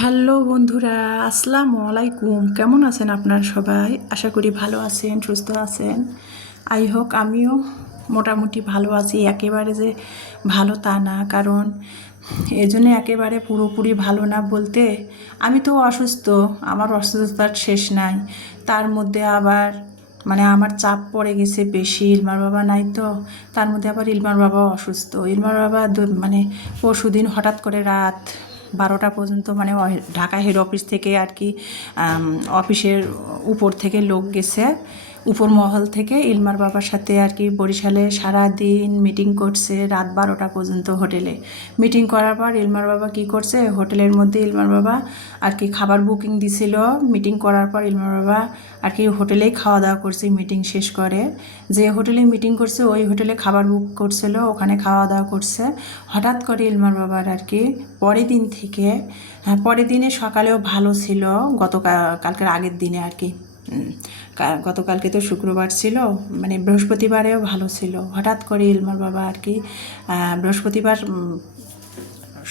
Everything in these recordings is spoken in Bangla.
হ্যালো বন্ধুরা, আসসালামু আলাইকুম। কেমন আছেন আপনারা সবাই? আশা করি ভালো আছেন, সুস্থ আছেন। আই হোক আমিও মোটামুটি ভালো আছি। একেবারে যে ভালো তা না, কারণ এজন্য একেবারে পুরোপুরি ভালো না বলতে, আমি তো অসুস্থ, আমার অসুস্থতার শেষ নাই। তার মধ্যে আবার আমার চাপ পড়ে গেছে বেশি। ইলমার বাবা নাই তো, তার মধ্যে আবার ইলমার বাবা অসুস্থ। ইলমার বাবা পরশুদিন হঠাৎ করে রাত 12টা পর্যন্ত ঢাকা হেড অফিস থেকে আর কি অফিসের উপর থেকে লোক গেছে, উপর মহল থেকে ইলমার বাবার সাথে আর কি বরিশালে সারা দিন মিটিং করছে, রাত 12টা পর্যন্ত হোটেলে মিটিং করার পর ইলমার বাবা কি করছে, হোটেলের মধ্যে ইলমার বাবা আর কি খাবার বুকিং দিছিল। মিটিং করার পর ইলমার বাবা আর কি হোটেলেই খাওয়া দাওয়া করছে। মিটিং শেষ করে যে হোটেলে মিটিং করছে ওই হোটেলে খাবার বুক করছিল, ওখানে খাওয়া দাওয়া করছে। হঠাৎ করে ইলমার বাবার আর কি পরের দিন থেকে, পরের দিনে সকালেও ভালো ছিল, কালকের আগের দিনে আর কি, গতকালকে তো শুক্রবার ছিল, বৃহস্পতিবারেও ভালো ছিল। হঠাৎ করে ইলমার বাবা আর কি বৃহস্পতিবার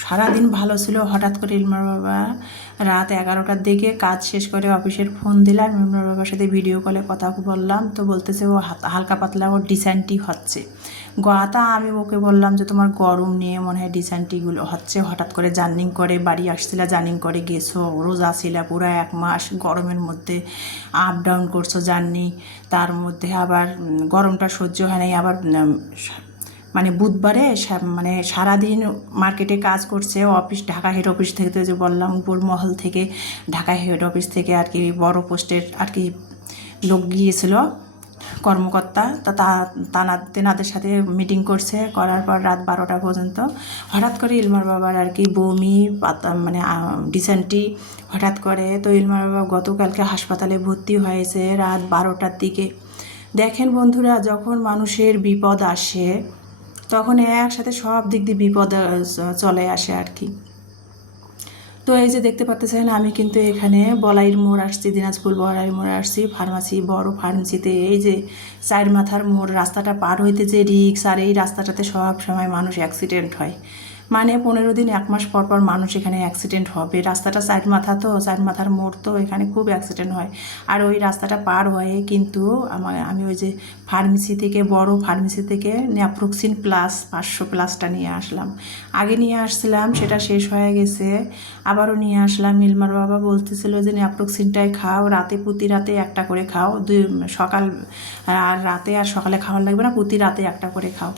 সারাদিন ভালো ছিল। হঠাৎ করে ইলমার বাবা রাত 11টার দিকে কাজ শেষ করে অফিসের ফোন দিলাম, ইলমার বাবার সাথে ভিডিও কলে কথা বললাম, তো বলতেছে ও হালকা পাতলা ওর ডিসেন্টি হচ্ছে। আমি ওকে বললাম যে তোমার গরম নিয়ে মনে হয় ডিসেন্টিগুলো হচ্ছে, হঠাৎ করে জার্নিং করে বাড়ি আসছিলা, জার্নিং করে গেছো, রোজা ছিলা পুরো 1 মাস, গরমের মধ্যে আপ ডাউন করছো জার্নি, তার মধ্যে আবার গরমটা সহ্য হয় নাই। আবার বুধবারে সারাদিন মার্কেটে কাজ করছে, অফিস ঢাকা হেড অফিস থেকে, তো যে বললাম উপর মহল থেকে ঢাকা হেড অফিস থেকে আর কি বড় পোস্টের আর কি লোক গিয়েছিল, কর্মকর্তা। তেনাদের সাথে মিটিং করছে, করার পর রাত 12টা পর্যন্ত হঠাৎ করে ইলমার বাবার আর কি বমি ডিসেন্টি হঠাৎ করে। তো ইলমার বাবা গতকালকে হাসপাতালে ভর্তি হয়েছে রাত 12টার দিকে। দেখেন বন্ধুরা, যখন মানুষের বিপদ আসে তখন একসাথে সব দিক দিয়ে বিপদ চলে আসে আর কি। তো এই যে দেখতে পাচ্ছেন, আমি কিন্তু এখানে বলাইর মোড় আসছি, দিনাজপুর বলাইর মোড় আসছি, ফার্মাসি, বড় ফার্মেসিতে। এই যে চার মাথার মোড় রাস্তাটা পার হইতে যে রিক্স, আর এই রাস্তাটাতে সব সময় মানুষ অ্যাক্সিডেন্ট হয়। 15 দিন 1 মাস পর পর মানুষ এখানে অ্যাক্সিডেন্ট হবে। রাস্তাটা চার মাথার মোড়, তো এখানে খুব অ্যাক্সিডেন্ট হয়। আর ওই রাস্তাটা পার হয়ে কিন্তু আমি ওই যে ফার্মেসি থেকে, বড় ফার্মেসি থেকে ন্যাপ্রোক্সিন প্লাস 500 প্লাসটা নিয়ে আসলাম। আগে নিয়ে আসছিলাম, সেটা শেষ হয়ে গেছে, আবারও নিয়ে আসলাম। ইলমার বাবা বলতেছিল যে ন্যাপ্রোক্সিনটাই খাও, প্রতি রাতে একটা করে খাও, সকাল আর রাতে, আর সকালে খাওয়ার লাগবে না, প্রতি রাতে একটা করে খাও।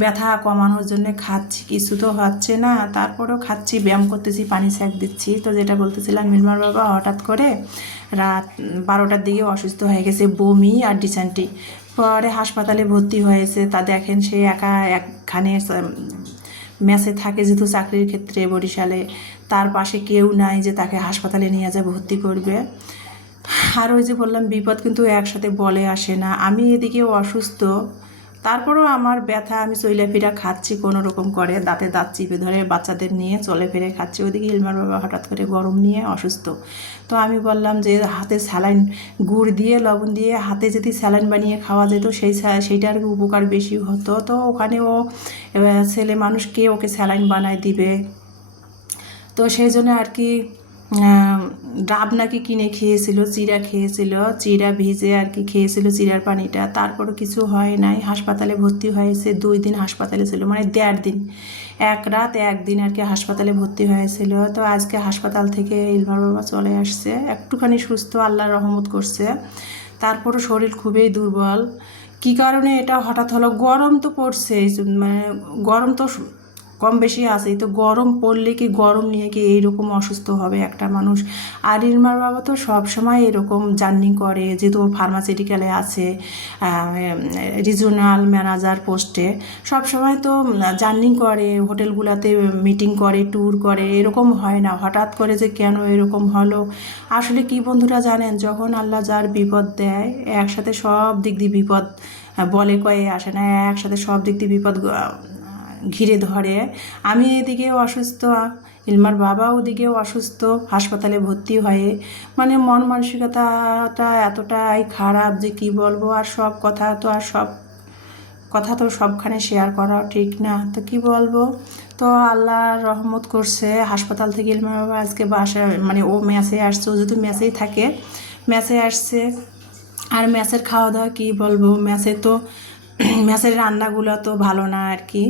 ব্যথা কমানোর জন্য খাচ্ছি, কিছু তো হচ্ছে না, তারপরেও খাচ্ছি, ব্যায়াম করতেছি, পানি সেঁক দিচ্ছি। তো যেটা বলতেছিলাম, ইলমার বাবা হঠাৎ করে রাত 12টার দিকে অসুস্থ হয়ে গেছে, বমি আর ডিসেন্টি। পরে হাসপাতালে ভর্তি হয়েছে। তা দেখেন, সে একা একখানে মেসে থাকে, যেহেতু চাকরির ক্ষেত্রে বরিশালে, তার পাশে কেউ নাই যে তাকে হাসপাতালে নিয়ে যা ভর্তি করবে। আর ওই যে বললাম, বিপদ কিন্তু একসাথে বলে আসে না। আমি এদিকে অসুস্থ, তারপরেও আমার ব্যথা, আমি চলে ফিরে খাচ্ছি কোনো রকম করে, দাঁতে দাঁত চিপে ধরে বাচ্চাদের নিয়ে চলে ফিরে খাচ্ছি। ওইদিকে ইলমার বাবা হঠাৎ করে গরম নিয়ে অসুস্থ। তো আমি বললাম যে হাতে স্যালাইন, গুড় দিয়ে লবণ দিয়ে হাতে যদি স্যালাইন বানিয়ে খাওয়া যেত, সেইটার উপকার বেশি হতো। তো ওখানে ও ছেলে মানুষকে ওকে স্যালাইন বানায় দিবে, তো সেই জন্য আর কি ডাব নাকি কিনে খেয়েছিল, চিড়া খেয়েছিল, চিড়া ভিজে আর কি খেয়েছিল, চিড়ার পানিটা। তারপরও কিছু হয় নাই, হাসপাতালে ভর্তি হয়েছে। 2 দিন হাসপাতালে ছিল, 1.5 দিন, 1 রাত 1 দিন আর কি হাসপাতালে ভর্তি হয়েছিল। তো আজকে হাসপাতাল থেকে ইলমার বাবা চলে আসছে, একটুখানি সুস্থ, আল্লাহর রহমত করছে। তারপরও শরীর খুবই দুর্বল। কী কারণে এটা হঠাৎ হলো? গরম তো পড়ছে, গরম তো কম বেশি আছেই, তো গরম পড়লে কি, গরম নিয়ে কি এইরকম অসুস্থ হবে একটা মানুষ? আর ইলমার বাবা তো সবসময় এরকম জার্নি করে, যেহেতু ফার্মাসিউটিক্যালে আছে, রিজিওনাল ম্যানেজার পোস্টে, সবসময় তো জার্নি করে, হোটেলগুলোতে মিটিং করে, ট্যুর করে, এরকম হয় না। হঠাৎ করে যে কেন এরকম হলো? আসলে কি বন্ধুরা জানেন, যখন আল্লাহ যার বিপদ দেয়, একসাথে সব দিক দিয়ে বিপদ বলে কয়ে আসে না, একসাথে সব দিক দিয়ে বিপদ ঘিরে ধরে। আমি এদিকেও অসুস্থ, ইলমার বাবাও ওদিকেও অসুস্থ, হাসপাতালে ভর্তি হয়ে মন মানসিকতাটা এতটাই খারাপ যে কি বলবো। আর সব কথা তো সবখানে শেয়ার করা ঠিক না, তো কি বলবো। তো আল্লাহ রহমত করছে, হাসপাতাল থেকে ইলমা বাবা আজকে বাসা মানে ও মেসে আসছে, ও যেহেতু মেসেই থাকে মেসে আসছে। আর মেসের খাওয়া দাওয়া কী বলবো, মেসে তো মেসের রান্নাগুলো তো ভালো না আর কি,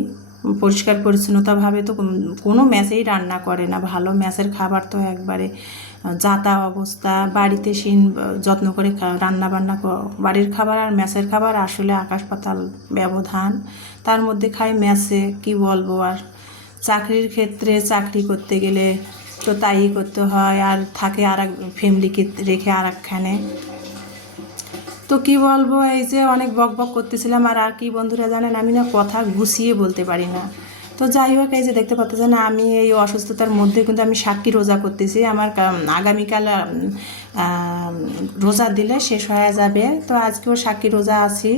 পরিষ্কার পরিচ্ছন্নতাভাবে তো কোনো মেসেই রান্না করে না ভালো। মেসের খাবার তো একবারে যাতা অবস্থা, বাড়িতে যত্ন করে রান্না বান্না বাড়ির খাবার আর মেসের খাবার আসলে আকাশ পাতাল ব্যবধান। তার মধ্যে খাই মেসে, কি বলবো। আর চাকরির ক্ষেত্রে চাকরি করতে গেলে তো তাই করতে হয়, আর থাকে আর এক ফ্যামিলিকে রেখে আর একখানে। তো কি বলবো, এই যে অনেক বক বক করতেছিলাম। আর কি বন্ধুরা জানেন, আমি না কথা গুছিয়ে বলতে পারি না। তো যাই হোক, এই যে দেখতে পাচ্ছেন আমি এই অসুস্থতার মধ্যে কিন্তু আমি সাক্ষী রোজা করতেছি। আমার আগামীকাল রোজা দিলে শেষ হয়ে যাবে। তো আজকেও সাক্ষী রোজা আছি।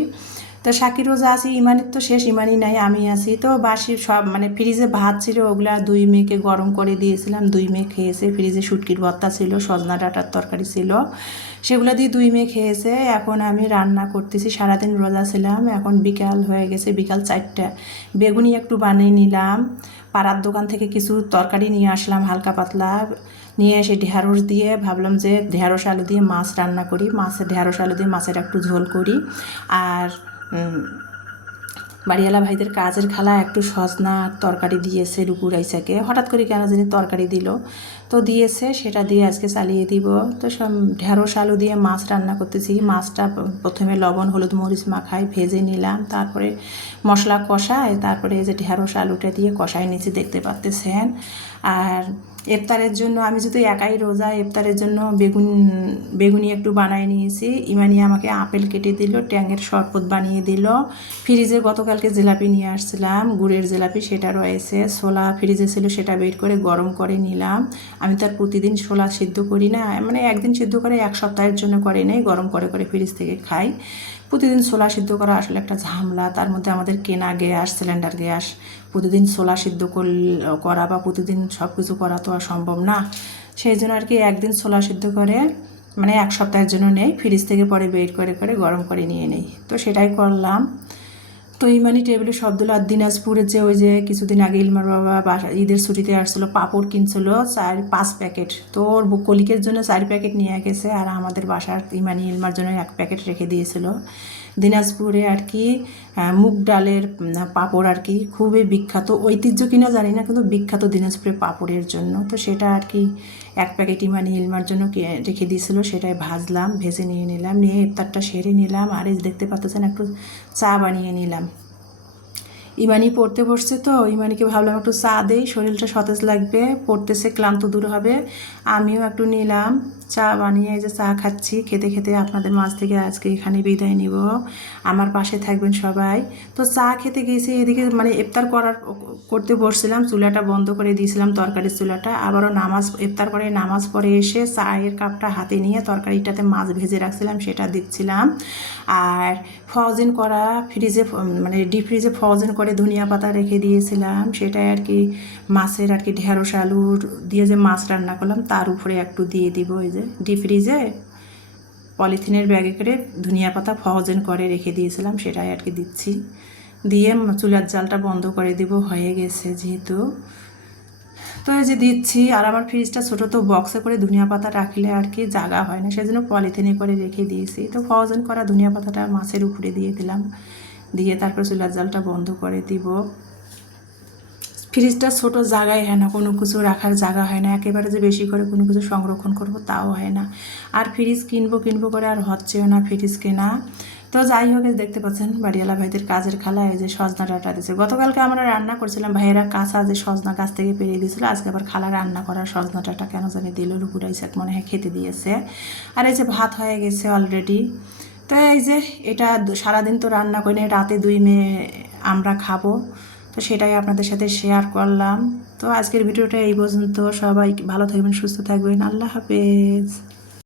তো সাক্ষী রোজা আছি, ইমানির তো শেষ, ইমানি নাই, আমি আছি। তো বাসি সব মানে ফ্রিজে ভাত ছিল, ওগুলা 2 মেয়েকে গরম করে দিয়েছিলাম, 2 মেয়ে খেয়েছে। ফ্রিজে শুটকির ভর্তা ছিল, সজনা ডাঁটার তরকারি ছিল, সেগুলো দিয়ে 2 মেয়ে খেয়েছে। এখন আমি রান্না করতেছি, সারাদিন রোজা ছিলাম। এখন বিকাল হয়ে গেছে, বিকাল 4টা। বেগুনি একটু বানিয়ে নিলাম, পাড়ার দোকান থেকে কিছু তরকারি নিয়ে আসলাম হালকা পাতলা, নিয়ে এসে ঢেঁড়স দিয়ে ভাবলাম যে ঢেঁড়স আলু দিয়ে মাছ রান্না করি, ঢেঁড়স আলু দিয়ে মাছের একটু ঝোল করি। আর বাড়িওয়ালা ভাইদের কাজের খালা একটু সজনা তরকারি দিয়েছে রুকুর আইসাকে, হঠাৎ করে কেন জানি তরকারি দিল, তো দিয়েছে, সেটা দিয়ে আজকে চালিয়ে দিব। তো সব ঢেঁড়স আলু দিয়ে মাছ রান্না করতেছি। মাছটা প্রথমে লবণ হলুদ মরিচ মাখায় ভেজে নিলাম, তারপরে মশলা কষায়, তারপরে এই যে ঢেঁড়স আলুটা দিয়ে কষায় নিচে দেখতে পাচ্তেছেন। আর ইফতারের জন্য আমি যেহেতু একাই রোজা, ইফতারের জন্য বেগুনি একটু বানিয়ে নিয়েছি। ইমানি আমাকে আপেল কেটে দিল, ট্যাঙের শরবত বানিয়ে দিল। ফ্রিজে গতকালকে জিলাপি নিয়ে আসছিলাম, গুড়ের জিলাপি, সেটা রয়েছে। ছোলা ফ্রিজে ছিল, সেটা বের করে গরম করে নিলাম। আমি তো আর প্রতিদিন ছোলা সিদ্ধ করি না, মানে একদিন সিদ্ধ করে 1 সপ্তাহের জন্য করে নেই, গরম করে করে ফ্রিজ থেকে খাই। প্রতিদিন ছোলা সিদ্ধ করা আসলে একটা ঝামেলা, তার মধ্যে আমাদের কেনা গ্যাস, সিলিন্ডার গ্যাস, প্রতিদিন ছোলা সিদ্ধ করা বা প্রতিদিন সব কিছু করা তো আর সম্ভব না। সেই জন্য আর কি একদিন ছোলা সিদ্ধ করে মানে 1 সপ্তাহের জন্য নেই, ফ্রিজ থেকে পরে বের করে করে গরম করে নিয়ে নেই। তো সেটাই করলাম। তো ইমানি টেবিলে শব্দুল। আর দিনাজপুরের যে ওই যে কিছুদিন আগে ইলমার বাবা বাসা ঈদের ছুটিতে আসছিলো, পাঁপড় কিনছিল 4-5 প্যাকেট, তো ওর কলিকের জন্য 4 প্যাকেট নিয়ে গেছে, আর আমাদের বাসার ইমানি ইলমার জন্য 1 প্যাকেট রেখে দিয়েছিল। দিনাজপুরে আর কি মুগ ডালের পাঁপড় আর কি খুবই বিখ্যাত, ঐতিহ্য কিনা জানি না, কিন্তু বিখ্যাত দিনাজপুরে পাঁপড়ের জন্য। তো সেটা আর কি 1 প্যাকেট ইমানি ইলমার জন্য রেখে দিয়েছিল, সেটাই ভাজলাম, ভেজে নিয়ে নিলাম, নিয়ে ইফতারটা সেরে নিলাম। আর এই দেখতে পাচ্ছেন একটু চা বানিয়ে নিলাম। ইমানি পড়তে বসছে, তো ইমানিকে ভাবলাম একটু চা দেই, শরীরটা সতেজ লাগবে, পড়তেছে, ক্লান্ত দূর হবে। আমিও একটু নিলাম চা বানিয়ে, এই যে চা খাচ্ছি। খেতে খেতে আপনাদের মাঝ থেকে আজকে এখানে বিদায় নিব। আমার পাশে থাকবেন সবাই। তো চা খেতে গিয়েছি, এদিকে মানে ইফতার করতে বসছিলাম, চুলাটা বন্ধ করে দিয়েছিলাম, তরকারির চুলাটা। আবারও ইফতার করে নামাজ পড়ে এসে চায়ের কাপটা হাতে নিয়ে তরকারিটাতে মাছ ভেজে রাখছিলাম, সেটা দিচ্ছিলাম। আর ফ্রোজেন করা ফ্রিজে মানে ডিপ ফ্রিজে ফ্রোজেন করে ধনিয়া পাতা রেখে দিয়েছিলাম, সেটাই আর কি মাছের আর কি ঢেঁড়স আলুর দিয়ে যে মাছ রান্না করলাম তার উপরে একটু দিয়ে দিব। এই যে ডিপ ফ্রিজে পলিথিনের ব্যাগে করে ধনিয়া পাতা ফ্রোজেন করে রেখে দিয়েছিলাম, সেটাই আর কি দিচ্ছি। দিয়ে চুলার জালটা বন্ধ করে দিব, হয়ে গেছে যেহেতু। তো এই যে দিচ্ছি। আর আমার ফ্রিজটা ছোটো, তো বক্সে করে ধনিয়া পাতা রাখলে আর কি জায়গা হয় না, সেজন্য পলিথিনে করে রেখে দিয়েছি। তো ফ্রোজেন করা ধনিয়া পাতাটা মাছের উপরে দিয়ে দিলাম, দিয়ে তারপর চুলার জালটা বন্ধ করে দিব। ফ্রিজটা ছোট, জায়গায় হয় না, কোনো কিছু রাখার জায়গা হয় না, একেবারে যে বেশি করে কোনো কিছু সংরক্ষণ করব তাও হয় না। আর ফ্রিজ কিনবো করে আর হচ্ছেও না ফ্রিজ কেনা। তো যাই হোক, দেখতে পাচ্ছেন বাড়িওয়ালা ভাইদের কাজের খালা এই যে সজনা ডাঁটা দিয়েছে। গতকালকে আমরা রান্না করছিলাম, ভাইয়েরা কাঁচা যে সজনা গাছ থেকে পেরিয়ে দিয়েছিল, আজকে আবার খালা রান্না করা সজনা ডাঁটা কেন জানি দিল, রুপুরাই শাক মনে হয় খেতে দিয়েছে। আর এই যে ভাত হয়ে গেছে অলরেডি। তো এই যে এটা সারাদিন তো রান্না করে, রাতে 2 মেয়ে আমরা খাবো, তো সেটাই আপনাদের সাথে শেয়ার করলাম। তো আজকের ভিডিওটা এই পর্যন্ত। সবাই ভালো থাকবেন, সুস্থ থাকবেন, আল্লাহ হাফেজ।